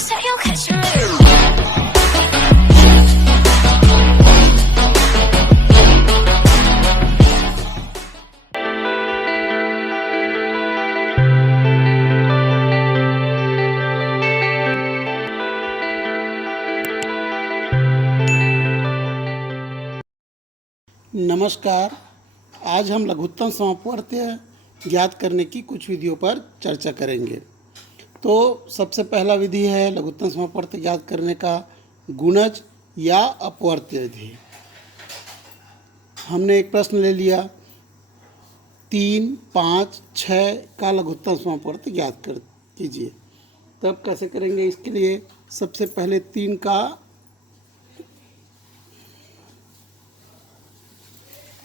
say you'll catch me. नमस्कार। आज हम लघुत्तम समापवर्त्य ज्ञात करने की कुछ विधियों पर चर्चा करेंगे। तो सबसे पहला विधि है लघुत्तम समापवर्त्य ज्ञात करने का गुणज या अपवर्त्य विधि। हमने एक प्रश्न ले लिया 3, 5, 6 का लघुत्तम समापवर्त्य ज्ञात कर कीजिए। तब कैसे करेंगे? इसके लिए सबसे पहले 3 का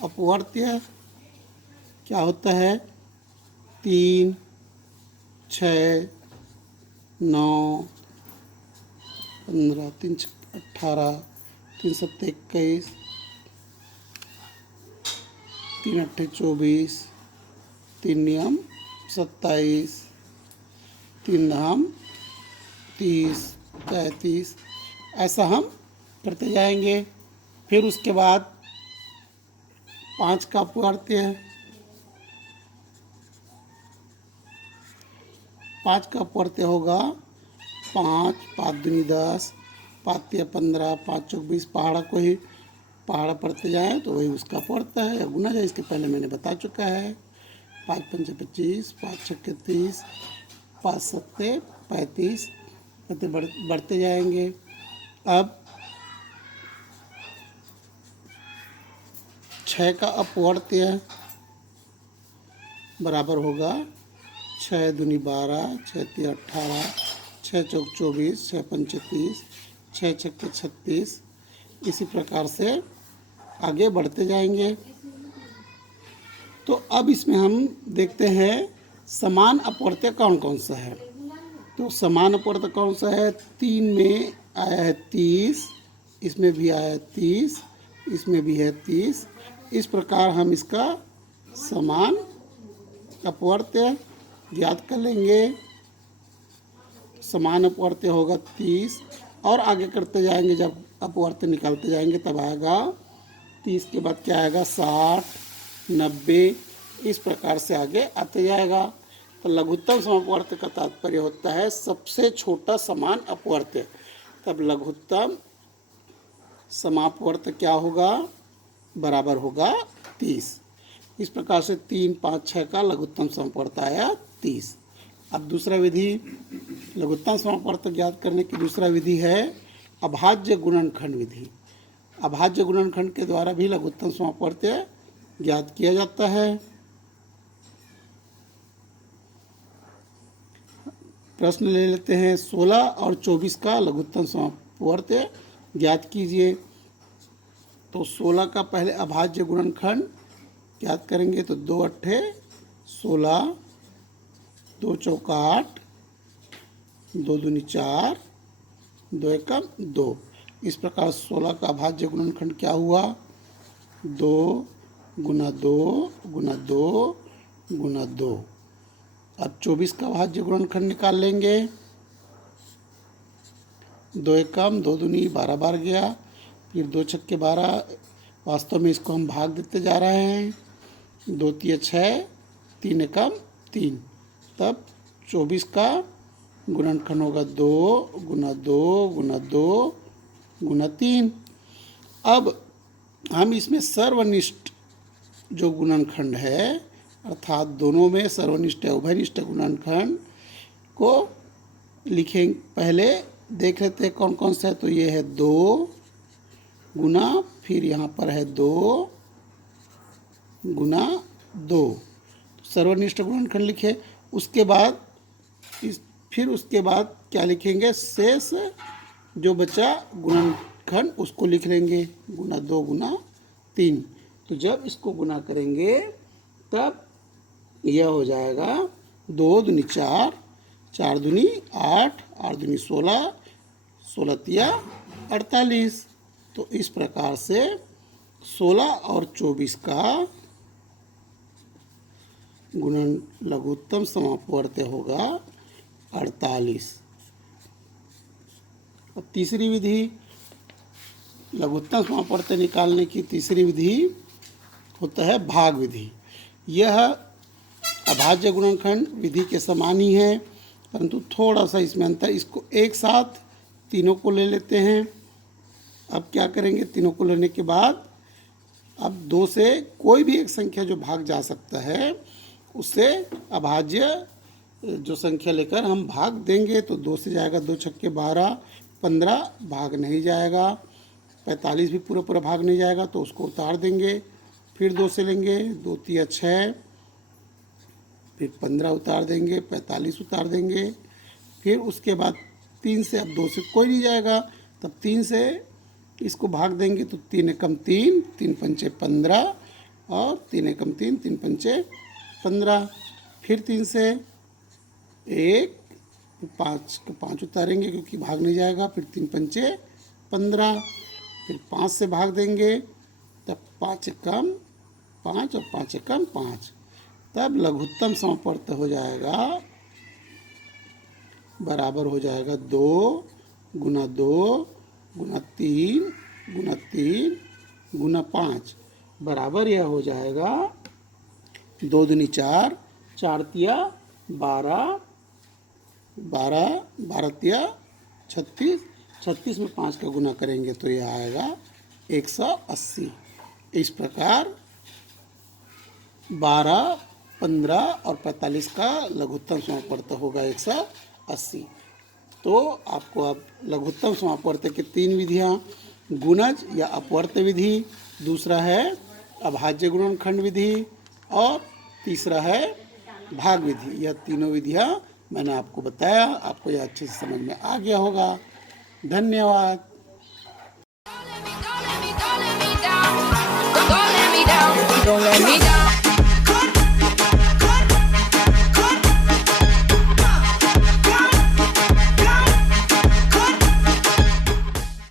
अपवर्त्य क्या होता है? 3, 6, 9, 15, 3 6 18, 3 7 21, 3 8 24, 3 नियम 27, 3 धाम 30, 33, ऐसा हम करते जाएंगे। फिर उसके बाद 5 का अपवर्त्य है। 5 का अपवर्त्य होगा 5, 5 दूनी 10, 5 तिया 15, 5 चौक 20। पहाड़ा को ही पहाड़ा पढ़ते जाएँ तो वही उसका अपवर्त्य है या गुना जाए। इसके पहले मैंने बता चुका है। 5 पंचे 25, 5 छक्के 30, 5 सत्ते 35, बढ़ते जाएंगे। अब 6 का अपवर्त्य बराबर होगा 6 दूनी 12, 6 तिया 18, 6 चौक 24, 6 पंचे 30, 6 छक्के 36। इसी प्रकार से आगे बढ़ते जाएंगे। तो अब इसमें हम देखते हैं समान अपवर्त्य कौन कौन सा है। तो समान अपवर्त्य कौन सा है? 3 में आया है 30, इसमें भी आया है 30, इसमें भी है 30। इस प्रकार हम इसका समान अपवर्त्य ज्ञात कर लेंगे। समान अपवर्त्य होगा 30 और आगे करते जाएंगे। जब अपवर्त्य निकालते जाएंगे तब आएगा 30 के बाद क्या आएगा? 60, 90। इस प्रकार से आगे आते जाएगा। तो लघुत्तम समापवर्त्य का तात्पर्य होता है सबसे छोटा समान अपवर्त्य। तब लघुत्तम समापवर्त्य क्या होगा? बराबर होगा 30। इस प्रकार से 3, 5, 6 का लघुत्तम समापवर्त्य आया 30। अब दूसरा विधि लघुत्तम समापवर्त्य ज्ञात करने की दूसरा विधि है अभाज्य गुणनखंड विधि। अभाज्य गुणनखंड के द्वारा भी लघुत्तम समापवर्त्य ज्ञात किया जाता है। प्रश्न ले लेते हैं 16 और 24 का लघुत्तम समापवर्त्य ज्ञात कीजिए। तो 16 का पहले अभाज्य गुणनखंड ज्ञात करेंगे। तो 2 अट्ठे 16, 2 चौका 8, 2 दूनी 4, 2 एकम 2। इस प्रकार 16 का अभाज्य गुणनखंड क्या हुआ? 2 गुना 2 गुना 2 गुना 2। अब 24 का अभाज्य गुणनखंड निकाल लेंगे। 2 एकम 2 दूनी 12 बार गया। फिर 2 छक्के 12। वास्तव में इसको हम भाग देते जा रहे हैं। 2 तिया 6, 3 एकम 3। तब 24 का गुणनखंड होगा 2 गुना 2 गुना 2 गुना 3। अब हम इसमें सर्वनिष्ठ जो गुणनखंड है अर्थात दोनों में सर्वनिष्ठ उभयनिष्ठ गुणनखंड को लिखेंगे। पहले देख लेते हैं कौन कौन सा है। तो ये है 2 गुना, फिर यहाँ पर है 2 गुना 2। सर्वनिष्ठ गुणनखंड लिखे। उसके बाद फिर उसके बाद क्या लिखेंगे? शेष जो बचा गुणनखंड उसको लिख लेंगे गुना 2 गुना 3। तो जब इसको गुना करेंगे तब यह हो जाएगा 2 दूनी 4, 4 दूनी 8, 8 दूनी 16, 16 तिया 48। तो इस प्रकार से 16 और 24 का गुणन लघुत्तम समापवर्त्य होगा 48। और तीसरी विधि लघुत्तम समापवर्त निकालने की तीसरी विधि होता है भाग विधि। यह अभाज्य गुणनखंड विधि के समान ही है, परंतु थोड़ा सा इसमें अंतर। इसको एक साथ तीनों को ले लेते हैं। अब क्या करेंगे, तीनों को लेने के बाद अब 2 से कोई भी एक संख्या जो भाग जा सकता है उससे अभाज्य जो संख्या लेकर हम भाग देंगे। तो 2 से जाएगा 2 छक्के 12, 15 भाग नहीं जाएगा, 45 भी पूरा भाग नहीं जाएगा तो उसको उतार देंगे। फिर 2 से लेंगे, 2 तिया 6, फिर 15 उतार देंगे, 45 उतार देंगे। फिर उसके बाद 3 से, अब 2 से कोई नहीं जाएगा, तब 3 से इसको भाग देंगे तो 3 एकम 3, 3 पंचे 15 और 3 एकम 3, 3 पंचे 15। फिर 3 से 1, 5 उतारेंगे क्योंकि भाग नहीं जाएगा। फिर 3 पंचे 15, फिर 5 से भाग देंगे, तब 5 एकम 5 और 5 एकम 5। तब लघुत्तम समापवर्त हो जाएगा, बराबर हो जाएगा 2 गुना 2 गुना 3 गुना 3 गुना 5, बराबर यह हो जाएगा 2 दूनी 4, 4 तिया 12, 12 तिया 36, 36 में 5 का गुना करेंगे तो यह आएगा 180। इस प्रकार 12, 15 और 45 का लघुत्तम समापवर्त होगा 180। तो आपको अब लघुत्तम समापवर्त की 3 विधियाँ, गुणज या अपवर्त विधि, दूसरा है अभाज्य गुणनखंड विधि और तीसरा है भाग विधि। यह तीनों विधियाँ मैंने आपको बताया, आपको यह अच्छे से समझ में आ गया होगा। धन्यवाद। Don't let me down.